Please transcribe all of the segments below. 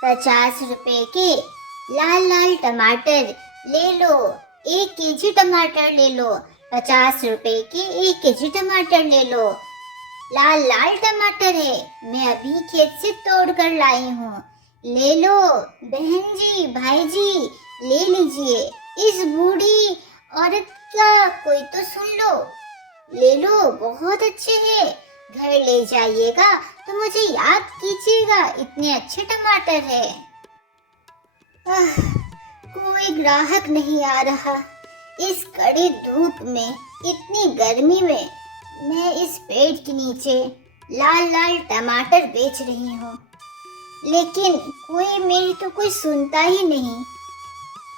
50 रुपए के लाल लाल टमाटर ले लो। 1 केजी टमाटर ले लो। 50 रुपए के 1 केजी टमाटर ले लो। लाल लाल टमाटर है, मैं अभी खेत से तोड़ कर लाई हूँ। ले लो बहन जी, भाई जी, ले लीजिए। इस बूढ़ी औरत का कोई तो सुन लो। ले लो, बहुत अच्छे हैं। घर ले जाइएगा तो मुझे याद कीजिएगा, इतने अच्छे टमाटर है। कोई ग्राहक नहीं आ रहा। इस कड़ी धूप में, इतनी गर्मी में मैं इस पेड़ के नीचे लाल लाल टमाटर बेच रही हूँ, लेकिन कोई मेरी तो कोई सुनता ही नहीं।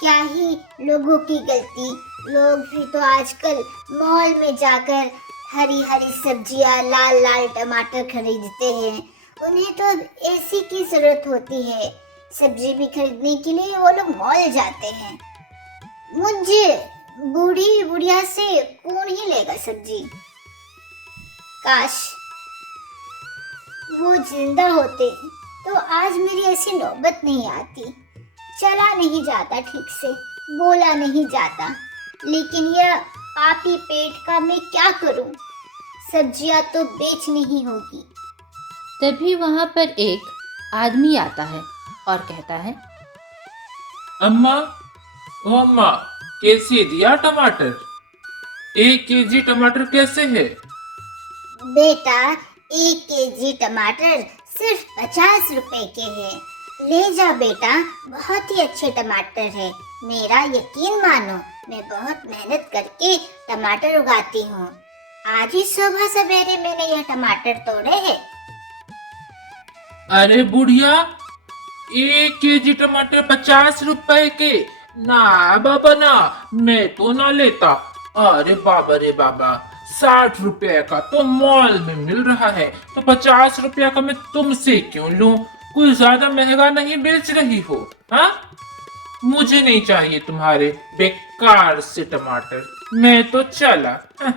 क्या ही लोगों की गलती। लोग भी तो आजकल मॉल में जाकर हरी हरी सब्जियां, लाल लाल टमाटर खरीदते हैं। उन्हें तो एसी की जरूरत होती है, सब्जी भी खरीदने के लिए वो लोग मॉल जाते हैं। मुझे बूढ़ी बुढ़िया से कौन ही लेगा सब्जी। काश वो जिंदा होते तो आज मेरी ऐसी नौबत नहीं आती। चला नहीं जाता ठीक से, बोला नहीं जाता, लेकिन यह पापी पेट का मैं क्या करूं। सब्जियां तो बेचनी ही होगी। तभी वहां पर एक आदमी आता है और कहता है, अम्मा, ओ अम्मा, कैसे दिया टमाटर? 1 केजी टमाटर कैसे है? बेटा, 1 केजी टमाटर सिर्फ 50 रुपए के हैं। ले जा बेटा, बहुत ही अच्छे टमाटर है। मेरा यकीन मानो, मैं बहुत मेहनत करके टमाटर उगाती हूँ। आज ही सुबह सवेरे मैंने यह टमाटर तोड़े हैं। अरे बुढ़िया, 1 केजी टमाटर 50 रुपए के? ना बाबा ना, मैं तो ना लेता। अरे बाबा रे बाबा, 60 रुपए का तो मॉल में मिल रहा है, तो 50 रुपया का मैं तुमसे क्यों लूं? कोई ज्यादा महंगा नहीं बेच रही हो? हाँ, मुझे नहीं चाहिए तुम्हारे बेकार से टमाटर, मैं तो चला। हाँ।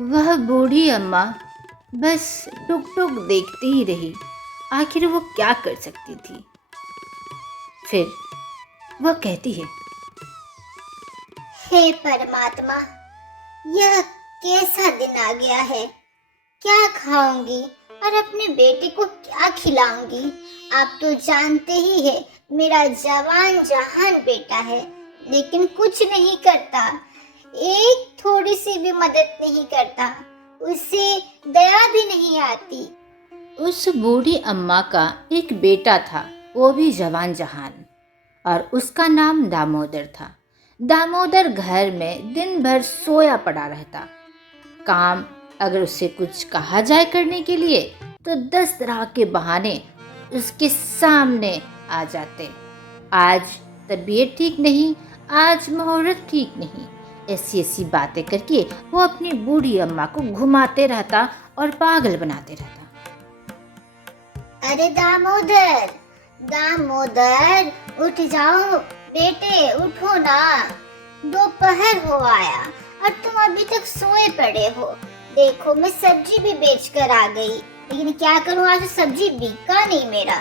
वह बूढ़ी अम्मा बस टुक टुक देखती ही रही। आखिर वो क्या कर सकती थी। फिर वह कहती है, हे परमात्मा, यह कैसा दिन आ गया है। क्या खाऊंगी और अपने बेटे को क्या खिलाऊंगी। आप तो जानते ही है, मेरा जवान जहान बेटा है, लेकिन कुछ नहीं करता। एक थोड़ी सी भी मदद नहीं करता, उसे दया भी नहीं आती। उस बूढ़ी अम्मा का एक बेटा था, वो भी जवान जहान, और उसका नाम दामोदर था। दामोदर घर में दिन भर सोया पड़ा रहता। काम अगर उससे कुछ कहा जाए करने के लिए तो 10 तरह के बहाने उसके सामने आ जाते। आज तबीयत ठीक नहीं, आज मुहूर्त ठीक नहीं, ऐसी ऐसी बातें करके वो अपनी बूढ़ी अम्मा को घुमाते रहता और पागल बनाते रहता। अरे दामोदर, दामोदर, उठ जाओ बेटे, उठो ना। दोपहर हो आया और तुम अभी तक सोए पड़े हो। देखो, मैं सब्जी भी बेच कर आ गई, लेकिन क्या करूं, आज सब्जी बिका नहीं मेरा।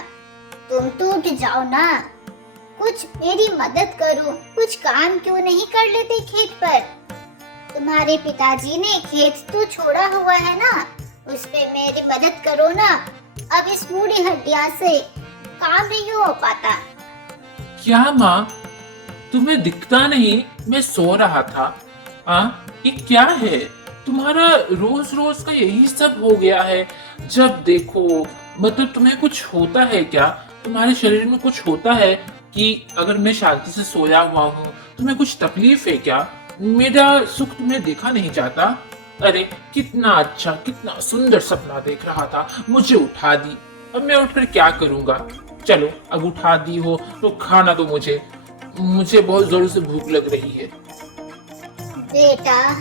तुम तो उठ जाओ ना, कुछ मेरी मदद करो। कुछ काम क्यों नहीं कर लेते खेत पर? तुम्हारे पिताजी ने खेत तो छोड़ा हुआ है ना, उस पे मेरी मदद करो ना। अब इस बूढ़ी हड्डियां से काम नहीं हो पाता। क्या माँ, तुम्हें दिखता नहीं मैं सो रहा था? ये क्या है? तुम्हारा रोज रोज का यही सब हो गया है। जब देखो, मतलब तुम्हें कुछ होता है क्या? तुम्हारे शरीर में कुछ होता है कि अगर मैं शांति से सोया हुआ हूँ, तुम्हें कुछ तकलीफ है क्या? मेरा सुख तुम्हें देखा नहीं जाता? अरे कितना अच्छा, कितना सुंदर सपना देख रहा था, मुझे उठा दी। अब मैं उठकर क्या करूंगा? चलो, अब उठा दी हो तो खाना दो मुझे बहुत जोर से भूख लग रही है। बेटा,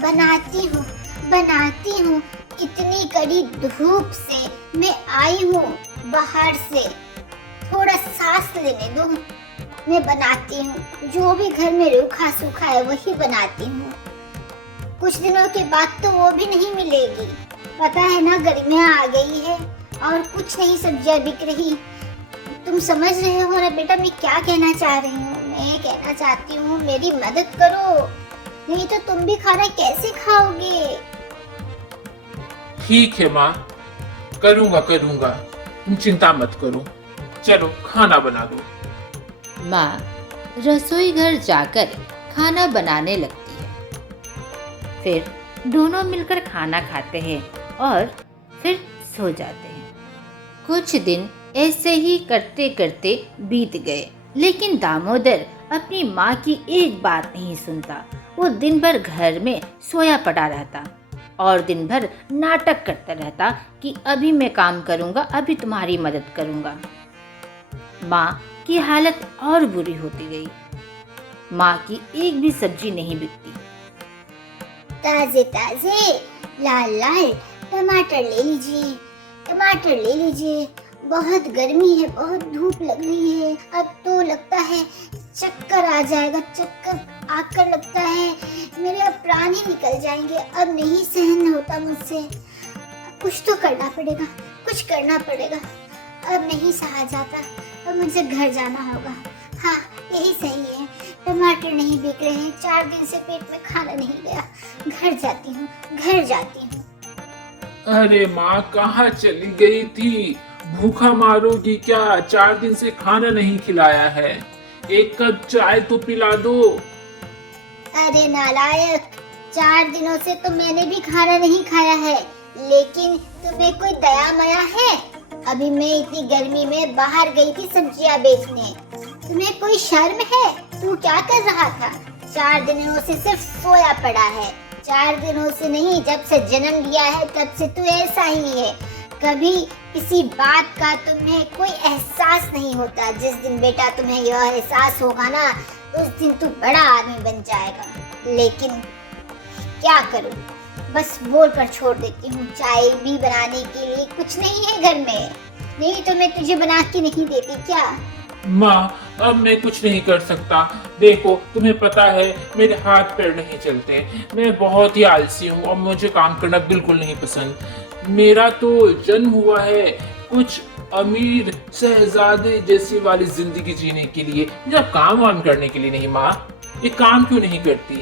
बनाती हूँ। इतनी कड़ी धूप से मैं आई हूँ बाहर से, थोड़ा सांस लेने दो। मैं बनाती हूँ, जो भी घर में रूखा सूखा है वही बनाती हूँ। कुछ दिनों के बाद तो वो भी नहीं मिलेगी। पता है ना, गर्मियाँ आ गई है और कुछ नहीं सब्जियाँ बिक रही। तुम समझ रहे हो ना बेटा मैं क्या कहना चाह रही हूँ? मैं कहना चाहती हूँ मेरी मदद करो, नहीं तो तुम भी खाना कैसे खाओगे? ठीक है माँ, करूँगा। तुम चिंता मत करो। चलो खाना बना दो। माँ रसोई घर जाकर खाना बनाने लगती है। फिर दोनों मिलकर खाना खाते हैं और फिर सो जाते हैं। कुछ दिन ऐसे ही करते करते बीत गए, लेकिन दामोदर अपनी माँ की एक बात नहीं सुनता। वो दिन भर घर में सोया पड़ा रहता और दिन भर नाटक करता रहता कि अभी मैं काम करूँगा, अभी तुम्हारी मदद करूँगा। माँ की हालत और बुरी होती गई। माँ की एक भी सब्जी नहीं बिकती। ताजे ताजे लाल लाल टमाटर ले लीजिए, टमाटर ले लीजिए। बहुत गर्मी है, बहुत धूप लग रही है। अब तो लगता है चक्कर आ जाएगा, चक्कर आकर लगता है मेरे अब प्राण ही निकल जाएंगे। अब नहीं सहन होता मुझसे। कुछ तो करना पड़ेगा, कुछ करना पड़ेगा। अब नहीं सहा जाता, अब मुझे घर जाना होगा। हाँ यही सही है, टमाटर नहीं बिक रहे हैं, 4 दिन से पेट में खाना नहीं गया। घर जाती हूँ, घर जाती हूँ। अरे माँ कहाँ चली गई थी? भूखा मारोगी क्या? 4 दिन से खाना नहीं खिलाया है। एक कप चाय तो पिला दो। अरे नालायक, 4 दिनों से तो मैंने भी खाना नहीं खाया है, लेकिन तुम्हें कोई दया माया है? अभी मैं इतनी गर्मी में बाहर गई थी सब्जियां बेचने। तुम्हें कोई शर्म है? तू क्या कर रहा था? 4 दिनों से सिर्फ सोया पड़ा है। 4 दिनों से नहीं, जब से जन्म लिया है तब से तू ऐसा ही है। कभी किसी बात का तुम्हें कोई एहसास नहीं होता। जिस दिन बेटा तुम्हें यह एहसास होगा ना, उस दिन तू बड़ा आदमी बन जाएगा। लेकिन क्या करूं, बस बोल कर छोड़ देती हूँ। चाय भी बनाने के लिए कुछ नहीं है घर में, नहीं तो मैं तुझे बना के नहीं देती क्या? माँ अब मैं कुछ नहीं कर सकता। देखो तुम्हें पता है मेरे हाथ पैर नहीं चलते। मैं बहुत ही आलसी हूँ और मुझे काम करना बिल्कुल नहीं पसंद। मेरा तो जन्म हुआ है कुछ अमीर शहजादे जैसी वाली जिंदगी जीने के लिए, जब काम वाम करने के लिए नहीं। माँ ये काम क्यों नहीं करती?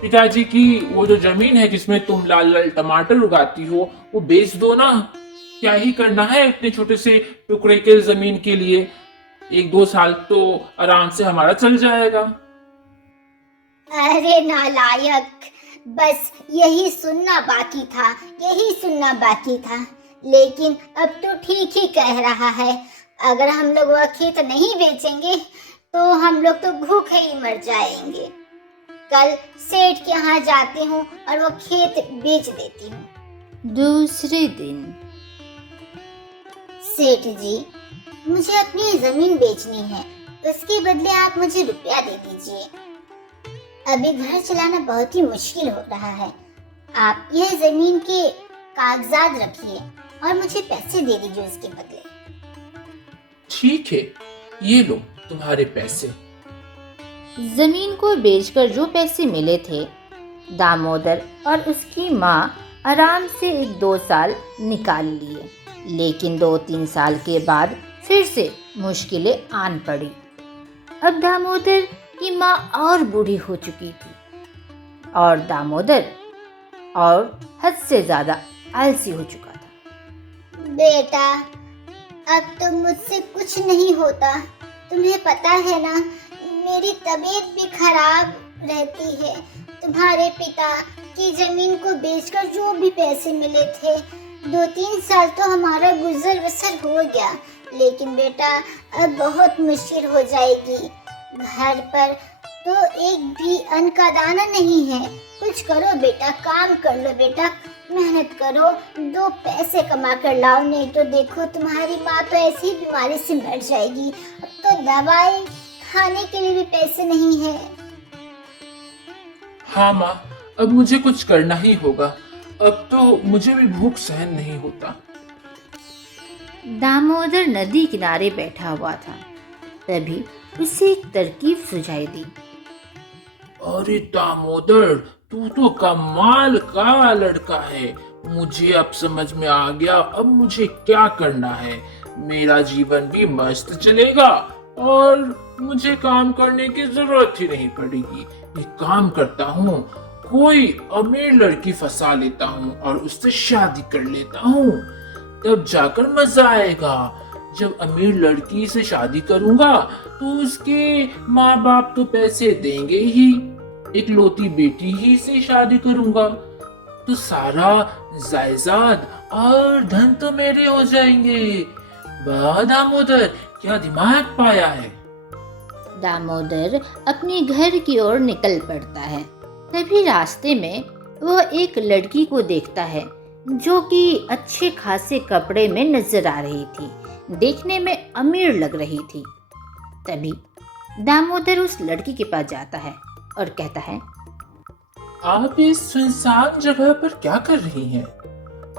पिताजी की वो जो जमीन है जिसमें तुम लाल लाल टमाटर उगाती हो, वो बेच दो ना। क्या ही करना है इतने छोटे से टुकड़े के जमीन के लिए? 1-2 साल तो आराम से हमारा चल जाएगा। अरे नालायक, बस यही सुनना बाकी था, यही सुनना बाकी था। लेकिन अब तो ठीक ही कह रहा है। अगर हम लोग वह खेत नहीं बेचेंगे तो हम लोग तो भूखे ही मर जाएंगे। कल सेठ के यहाँ जाती हूँ और वो खेत बेच देती हूँ। दूसरे दिन सेठ जी, मुझे अपनी जमीन बेचनी है, उसके बदले आप मुझे रुपया दे दीजिए। अभी घर चलाना बहुत ही मुश्किल हो रहा है। आप यह जमीन के कागजात रखिए और मुझे पैसे दे दीजिए उसके बदले। ठीक है, ये लो तुम्हारे पैसे। जमीन को बेचकर जो पैसे मिले थे, दामोदर और उसकी माँ आराम से 1-2 साल निकाल लिए। लेकिन 2-3 साल के बाद फिर से मुश्किलें आन पड़ी। अब दामोदर की माँ और बूढ़ी हो चुकी थी और दामोदर और हद से ज्यादा आलसी हो चुका था। बेटा, अब तो मुझसे कुछ नहीं होता। तुम्हें पता है ना, मेरी तबीयत भी खराब रहती है। तुम्हारे पिता की जमीन को बेचकर जो भी पैसे मिले थे, 2-3 साल तो हमारा गुजर बसर हो गया। लेकिन बेटा अब बहुत मुश्किल हो जाएगी। घर पर तो एक भी अन्न का दाना नहीं है। कुछ करो बेटा, काम कर लो बेटा, मेहनत करो, 2 पैसे कमा कर लाओ, नहीं तो देखो तुम्हारी माँ तो ऐसी ही बीमारी से मर जाएगी। अब तो दवाई खाने के लिए भी पैसे नहीं है। हाँ माँ, अब मुझे कुछ करना ही होगा। अब तो मुझे भी भूख सहन नहीं होता। दामोदर नदी किनारे बैठा हुआ था। तभी उसे एक तरकीब सुझाई दी। अरे दामोदर, तू तो कमाल का लड़का है। मुझे अब समझ में आ गया अब मुझे क्या करना है। मेरा जीवन भी मस्त चलेगा और मुझे काम करने की जरूरत ही नहीं पड़ेगी। एक काम करता हूँ, कोई अमीर लड़की फंसा लेता हूँ और उससे शादी कर लेता हूँ, तब जाकर मजा आएगा। जब अमीर लड़की से शादी करूंगा तो उसके माँ बाप तो पैसे देंगे ही, इकलौती बेटी ही से शादी करूंगा तो सारा जायदाद और धन तो मेरे हो जाएंगे। वाह दामोदर, क्या दिमाग पाया है। दामोदर अपने घर की ओर निकल पड़ता है। तभी रास्ते में वह एक लड़की को देखता है जो कि अच्छे खासे कपड़े में नजर आ रही थी, देखने में अमीर लग रही थी। तभी दामोदर उस लड़की के पास जाता है और कहता है, आप इस सुनसान जगह पर क्या कर रही हैं?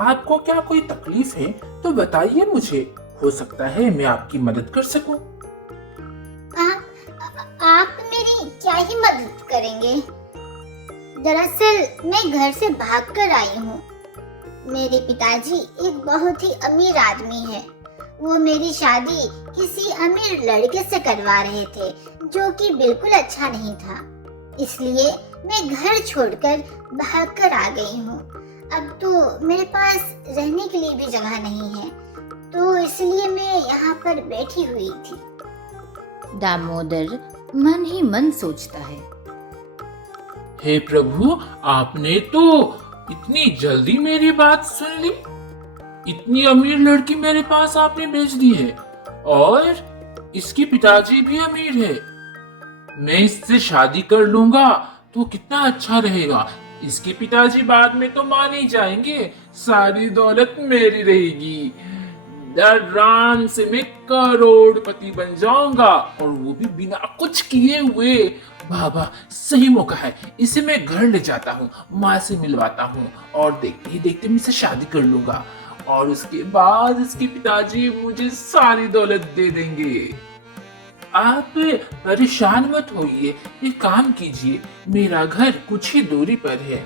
आपको क्या कोई तकलीफ है तो बताइए मुझे, हो सकता है मैं आपकी मदद कर सकूं। आप मेरी क्या ही मदद करेंगे। दरअसल मैं घर से भागकर आई हूँ। मेरे पिताजी एक बहुत ही अमीर आदमी है। वो मेरी शादी किसी अमीर लड़के से करवा रहे थे जो कि बिल्कुल अच्छा नहीं था। इसलिए मैं घर छोड़कर भागकर आ गई हूँ। अब तो मेरे पास रहने के लिए भी जगह नहीं है, तो इसलिए मैं यहाँ पर बैठी हुई थी। दामोदर मन ही मन सोचता है, हे प्रभु, आपने तो इतनी जल्दी मेरी बात सुन ली। इतनी अमीर लड़की मेरे पास आपने भेज दी है और इसके पिताजी भी अमीर है। मैं इससे शादी कर लूंगा तो कितना अच्छा रहेगा। इसके पिताजी बाद में तो मान ही जाएंगे, सारी दौलत मेरी रहेगी। आराम से मैं करोड़पति बन जाऊंगा और वो भी बिना कुछ किए हुए। बाबा, सही मौका है, इसे मैं घर ले जाता हूँ, माँ से मिलवाता हूँ और देखते ही देखते मैं इसे शादी कर लूंगा और उसके बाद इसके पिताजी मुझे सारी दौलत दे देंगे। आप परेशान मत होइए, एक काम कीजिए, मेरा घर कुछ ही दूरी पर है,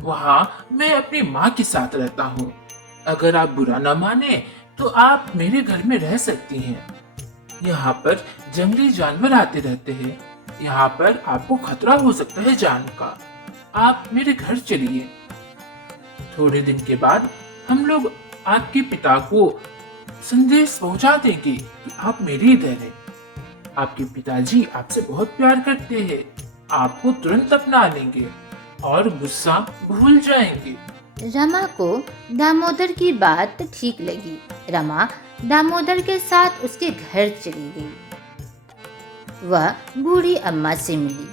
वहाँ मैं अपनी माँ के साथ रहता हूँ। अगर आप बुरा ना माने तो आप मेरे घर में रह सकती हैं। यहाँ पर जंगली जानवर आते रहते हैं, यहाँ पर आपको खतरा हो सकता है जान का। आप मेरे घर चलिए। थोड़े दिन के बाद हम लोग आपके पिता को संदेश पहुंचा देंगे कि आप मेरे इधर हैं। आपके पिताजी आपसे बहुत प्यार करते हैं, आपको तुरंत अपना लेंगे और गुस्सा भूल जाएंगे। रमा को दामोदर की बात ठीक लगी। रमा दामोदर के साथ उसके घर चली गई। वह बूढ़ी अम्मा से मिली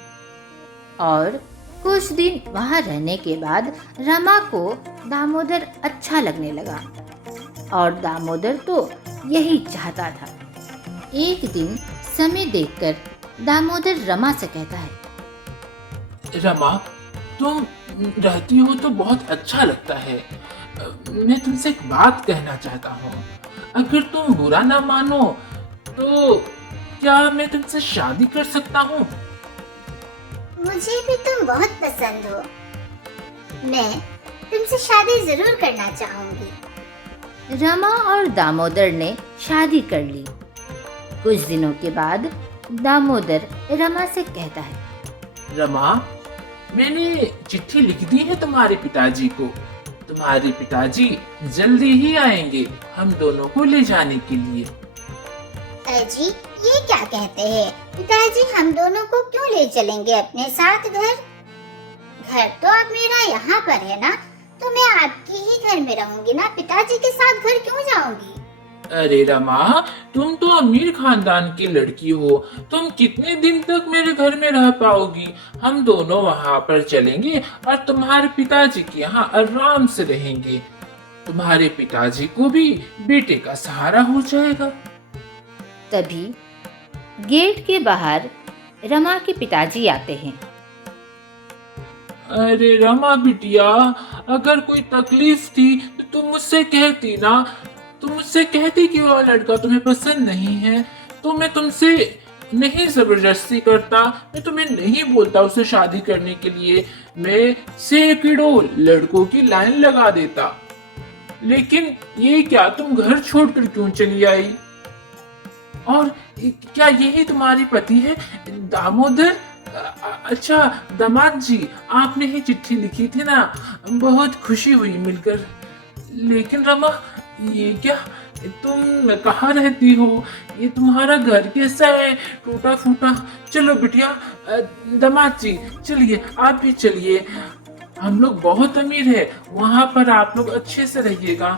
और कुछ दिन वहां रहने के बाद रमा को दामोदर अच्छा लगने लगा और दामोदर तो यही चाहता था। एक दिन समय देखकर दामोदर रमा से कहता है, रमा, तुम रहती हो तो बहुत अच्छा लगता है। मैं तुमसे एक बात कहना चाहता हूँ। अगर तुम बुरा ना मानो तो क्या मैं तुमसे शादी कर सकता हूँ? मुझे भी तुम बहुत पसंद हो। मैं तुमसे शादी जरूर करना चाहूंगी। रमा और दामोदर ने शादी कर ली। कुछ दिनों के बाद दामोदर रमा से कहता है, रमा, मैंने चिट्ठी लिख दी है तुम्हारे पिताजी को। तुम्हारे पिताजी जल्दी ही आएंगे हम दोनों को ले जाने के लिए। अजी, ये क्या कहते हैं? पिताजी हम दोनों को क्यों ले चलेंगे अपने साथ घर? घर तो अब मेरा यहाँ पर है ना, तो मैं आपके ही घर में रहूंगी ना, पिताजी के साथ घर क्यों जाऊंगी? अरे रमा, तुम तो अमीर खानदान की लड़की हो, तुम कितने दिन तक मेरे घर में रह पाओगी? हम दोनों वहाँ पर चलेंगे और तुम्हारे पिताजी के यहाँ आराम से रहेंगे। तुम्हारे पिताजी को भी बेटे का सहारा हो जाएगा। तभी गेट के बाहर रमा के पिताजी आते हैं। अरे रमा बिटिया, अगर कोई तकलीफ थी तो तुम मुझसे कहती ना। तुम मुझसे कहती कि वो लड़का तुम्हें पसंद नहीं है तो मैं तुमसे नहीं जबरदस्ती करता, मैं तुम्हें नहीं बोलता उसे शादी करने के लिए। मैं सैकड़ों लड़कों की लाइन लगा देता लेकिन ये क्या, तुम घर छोड़कर क्यों चली आई? और क्या यही तुम्हारी पति है, दामोदर? अच्छा दामाद जी, आपने ही चिट्ठी लिखी थी ना, बहुत खुशी हुई मिलकर। लेकिन रमा, ये क्या, तुम कहाँ रहती हो? ये तुम्हारा घर कैसा है, टूटा फूटा? चलो बिटिया, दामाद जी चलिए, आप भी चलिए। हम लोग बहुत अमीर है, वहां पर आप लोग अच्छे से रहिएगा।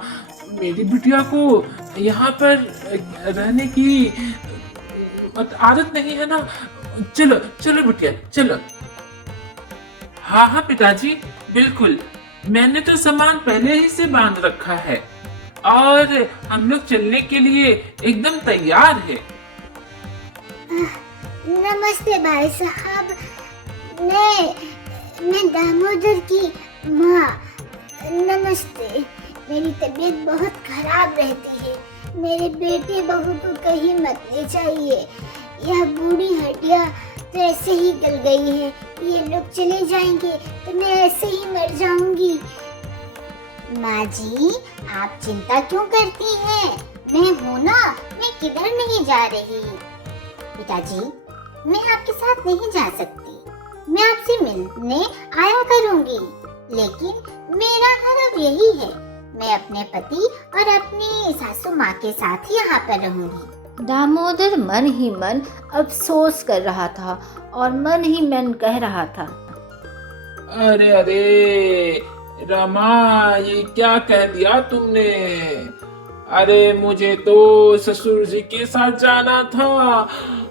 मेरी बिटिया को यहाँ पर रहने की आदत नहीं है ना। चलो चलो बिटिया चलो। हाँ हाँ पिताजी, बिल्कुल, मैंने तो सामान पहले ही से बांध रखा है और हम लोग चलने के लिए एकदम तैयार है। नमस्ते भाई साहब, मैं दामोदर की माँ। नमस्ते। मेरी तबीयत बहुत खराब रहती है, मेरे बेटे बहू को कहीं मत ले जाइए। यह बूढ़ी हड्डियाँ तो ऐसे ही गल गई है, ये लोग चले जाएंगे तो मैं ऐसे ही मर जाऊंगी। माँ जी, आप चिंता क्यों करती हैं? मैं हूँ ना, मैं किधर नहीं जा रही। पिताजी, मैं आपके साथ नहीं जा सकती, मैं आपसे मिलने आया करूंगी, लेकिन मेरा घर अब यही है। मैं अपने पति और अपनी सासू माँ के साथ ही यहाँ पर रहूंगी। दामोदर मन ही मन अफसोस कर रहा था और मन ही मन कह रहा था, अरे अरे रमा, ये क्या कह दिया तुमने? अरे मुझे तो ससुर जी के साथ जाना था,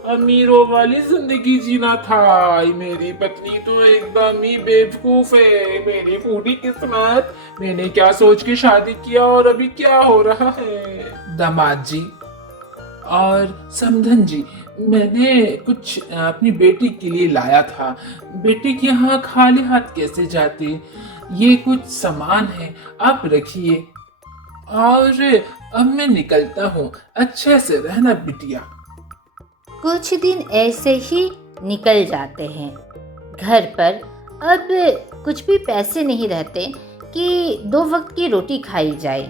अमीरों वाली जिंदगी जीना था। मेरी पत्नी तो एकदम ही बेवकूफ है, मेरी पूरी किस्मत। मैंने क्या सोच के शादी किया और अभी क्या हो रहा है? दामाद जी और समधन जी, मैंने कुछ अपनी बेटी के लिए लाया था। बेटी के यहाँ खाली हाथ कैसे जाते? ये कुछ सामान है, आप रखिए और अब मैं निकलता हूँ। अच्छे से रहना बिटिया। कुछ दिन ऐसे ही निकल जाते हैं। घर पर अब कुछ भी पैसे नहीं रहते कि 2 वक्त की रोटी खाई जाए।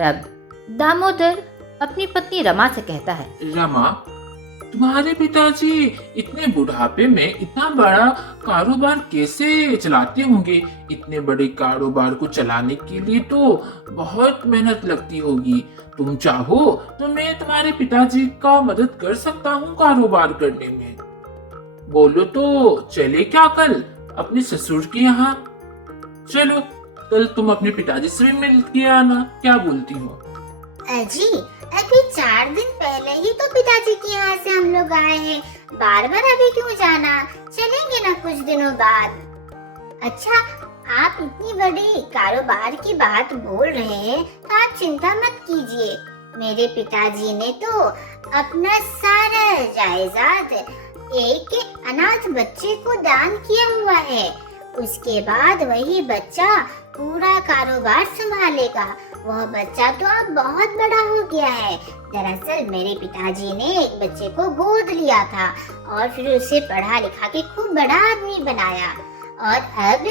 तब दामोदर अपनी पत्नी रमा से कहता है, रमा, तुम्हारे पिताजी इतने बुढ़ापे में इतना बड़ा कारोबार कैसे चलाते होंगे? इतने बड़े कारोबार को चलाने के लिए तो बहुत मेहनत लगती होगी। तुम चाहो तो मैं तुम्हारे पिताजी का मदद कर सकता हूँ कारोबार करने में। बोलो तो चले क्या कल अपने ससुर के यहाँ? चलो कल तुम अपने पिताजी से भी मिल के आना, क्या बोलती हो? अजी, अभी 4 दिन पहले ही तो पिताजी के यहाँ से हम लोग आए हैं, बार बार अभी क्यों जाना? चलेंगे ना कुछ दिनों बाद। अच्छा, आप इतनी बड़ी कारोबार की बात बोल रहे हैं तो आप चिंता मत कीजिए। मेरे पिताजी ने तो अपना सारा जायदाद एक अनाथ बच्चे को दान किया हुआ है। उसके बाद वही बच्चा पूरा कारोबार संभालेगा। वह बच्चा तो अब बहुत बड़ा हो गया है। दरअसल मेरे पिताजी ने एक बच्चे को गोद लिया था और फिर उसे पढ़ा लिखा के खूब बड़ा आदमी बनाया। और अब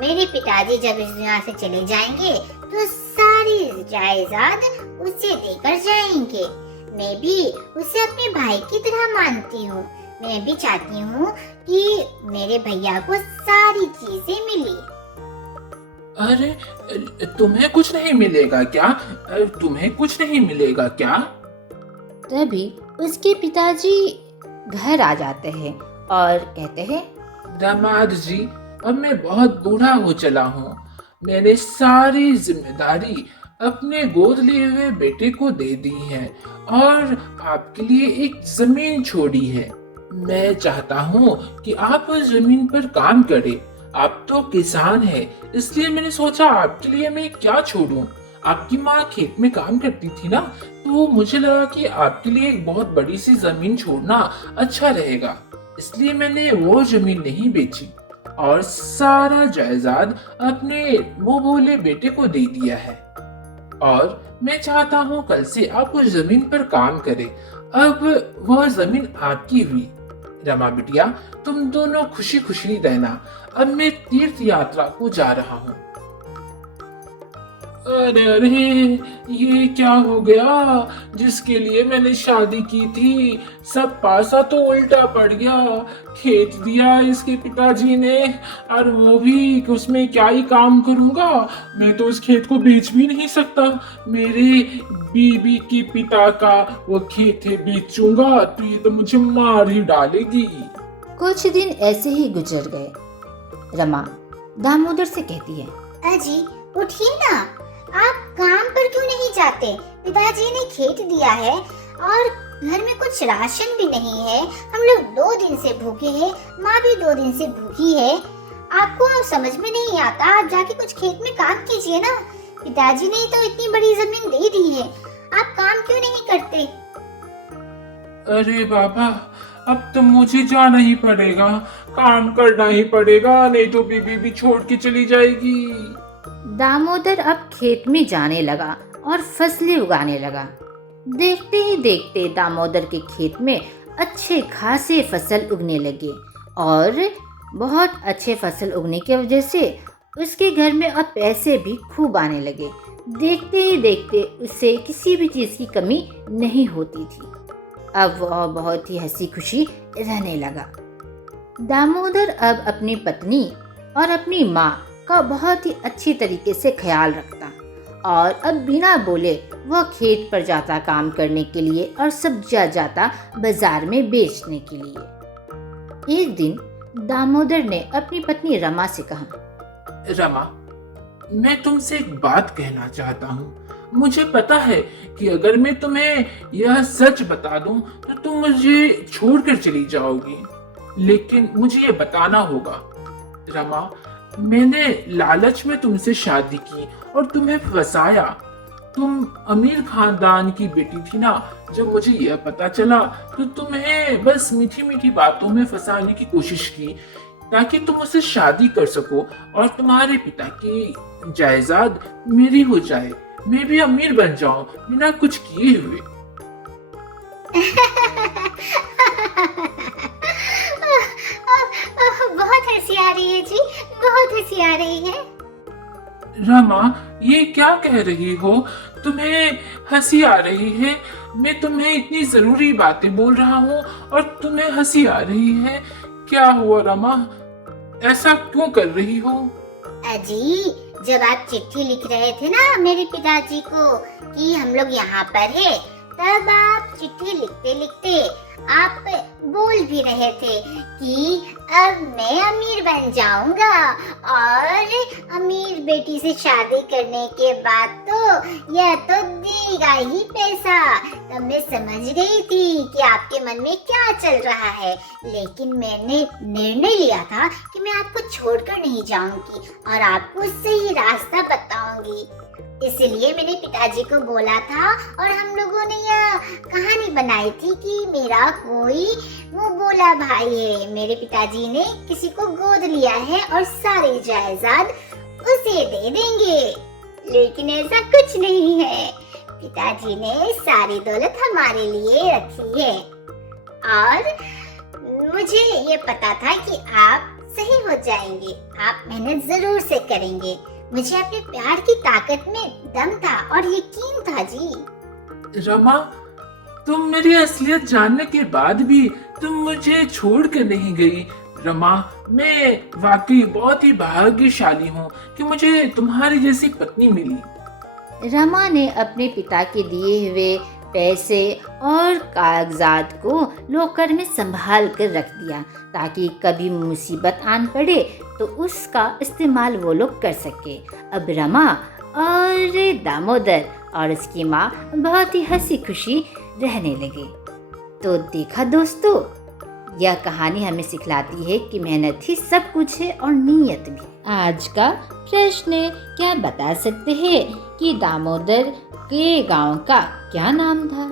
मेरे पिताजी जब इस दुनिया से चले जाएंगे तो सारी जायदाद उसे देकर जाएंगे। मैं भी उसे अपने भाई की तरह मानती हूँ। मैं भी चाहती हूँ कि मेरे भैया को सारी चीजें मिली। अरे तुम्हें कुछ नहीं मिलेगा क्या? तुम्हें कुछ नहीं मिलेगा क्या? तभी उसके पिताजी घर आ जाते हैं और कहते हैं, दामाद जी, अब मैं बहुत बूढ़ा हो चला हूँ। मैंने सारी जिम्मेदारी अपने गोद लिए हुए बेटे को दे दी है और आपके लिए एक जमीन छोड़ी है। मैं चाहता हूँ कि आप उस जमीन पर काम करें। आप तो किसान हैं, इसलिए मैंने सोचा आपके लिए मैं क्या छोड़ूं। आपकी माँ खेत में काम करती थी ना, तो मुझे लगा कि आपके लिए एक बहुत बड़ी सी जमीन छोड़ना अच्छा रहेगा। इसलिए मैंने वो जमीन नहीं बेची और सारा जायदाद अपने मुंह बोले बेटे को दे दिया है। और मैं चाहता हूँ कल से आप उस जमीन पर काम करें। अब वह जमीन आपकी हुई। रमा बिटिया, तुम दोनों खुशी खुशी रहना। अब मैं तीर्थ यात्रा को जा रहा हूँ। अरे अरे, ये क्या हो गया? जिसके लिए मैंने शादी की थी, सब पासा तो उल्टा पड़ गया। खेत दिया इसके पिताजी ने, और वो भी उसमें क्या ही काम करूंगा। मैं तो उस खेत को बेच भी नहीं सकता। मेरे बीबी के पिता का वो खेत है, बेचूंगा तो ये तो मुझे मार ही डालेगी। कुछ दिन ऐसे ही गुजर गए। रमा दामोदर से कहती है, अजी उठिए ना, आप काम पर क्यों नहीं जाते? पिताजी ने खेत दिया है और घर में कुछ राशन भी नहीं है। हम लोग 2 दिन से भूखे हैं, माँ भी 2 दिन से भूखी है। आपको समझ में नहीं आता, आप जाके कुछ खेत में काम कीजिए ना। पिताजी ने तो इतनी बड़ी जमीन दे दी है, आप काम क्यों नहीं करते? अरे बाबा, अब तो मुझे जाना ही पड़ेगा, काम करना ही पड़ेगा, नहीं तो बीबी भी छोड़ के चली जाएगी। दामोदर अब खेत में जाने लगा और फसलें उगाने लगा। देखते ही देखते दामोदर के खेत में अच्छे खासे फसल उगने लगे और बहुत अच्छे फसल उगने की वजह से उसके घर में अब पैसे भी खूब आने लगे। देखते ही देखते उसे किसी भी चीज़ की कमी नहीं होती थी। अब वह बहुत ही हंसी खुशी रहने लगा। दामोदर अब अपनी पत्नी और अपनी माँ का बहुत ही अच्छी तरीके से ख्याल रखता और अब बिना बोले वह खेत पर जाता काम करने के लिए और सब्जियां जाता बाजार में बेचने के लिए। एक दिन दामोदर ने अपनी पत्नी रमा से कहा, रमा, मैं तुमसे एक बात कहना चाहता हूँ। मुझे पता है कि अगर मैं तुम्हें यह सच बता दूं तो तुम मुझे छोड़कर चली जाओगी, लेकिन मुझे ये बताना होगा। रमा, मैंने लालच में तुमसे शादी की और तुम्हें फंसाया। तुम अमीर खानदान की बेटी थी ना। जब मुझे यह पता चला तो तुम्हें बस मीठी मीठी बातों में फंसाने की कोशिश की ताकि तुम उससे शादी कर सको और तुम्हारे पिता की जायदाद मेरी हो जाए, मैं भी अमीर बन जाऊं बिना कुछ किए हुए। बहुत हंसी आ रही है जी, बहुत हंसी आ रही है। रमा, ये क्या कह रही हो? तुम्हें हंसी आ रही है? मैं तुम्हें इतनी जरूरी बातें बोल रहा हूँ और तुम्हें हंसी आ रही है? क्या हुआ रमा, ऐसा क्यों कर रही हो? अजी, जब आप चिट्ठी लिख रहे थे ना मेरे पिताजी को कि हम लोग यहाँ पर है, तब आप चिट्ठी लिखते लिखते आप बोल भी रहे थे कि अब मैं अमीर बन जाऊंगा और अमीर बेटी से शादी करने के बाद तो यह तो देगा ही पैसा। तब मैं समझ गई थी कि आपके मन में क्या चल रहा है, लेकिन मैंने निर्णय लिया था कि मैं आपको छोड़कर नहीं जाऊंगी और आपको सही रास्ता बताऊंगी। इसलिए मैंने पिताजी को बोला था और हम लोगों ने यह कहानी बनाई थी कि मेरा कोई मुंह बोला भाई है। मेरे पिताजी ने किसी को गोद लिया है और सारी जायदाद उसे दे देंगे, लेकिन ऐसा कुछ नहीं है। पिताजी ने सारी दौलत हमारे लिए रखी है और मुझे ये पता था कि आप सही हो जाएंगे, आप मेहनत जरूर से करेंगे। मुझे अपने प्यार की ताकत में दम था और यकीन था जी। रमा, तुम मेरी असलियत जानने के बाद भी तुम मुझे छोड़ कर नहीं गई। रमा, मैं वाकई बहुत ही भाग्यशाली हूँ कि मुझे तुम्हारी जैसी पत्नी मिली। रमा ने अपने पिता के दिए हुए पैसे और कागजात को लॉकर में संभाल कर रख दिया ताकि कभी मुसीबत आन पड़े तो उसका इस्तेमाल वो लोग कर सके। अब रमा और दामोदर और उसकी माँ बहुत ही हंसी खुशी रहने लगे। तो देखा दोस्तों, यह कहानी हमें सिखलाती है कि मेहनत ही सब कुछ है और नीयत भी। आज का प्रश्न, क्या बता सकते हैं कि दामोदर के गांव का क्या नाम था?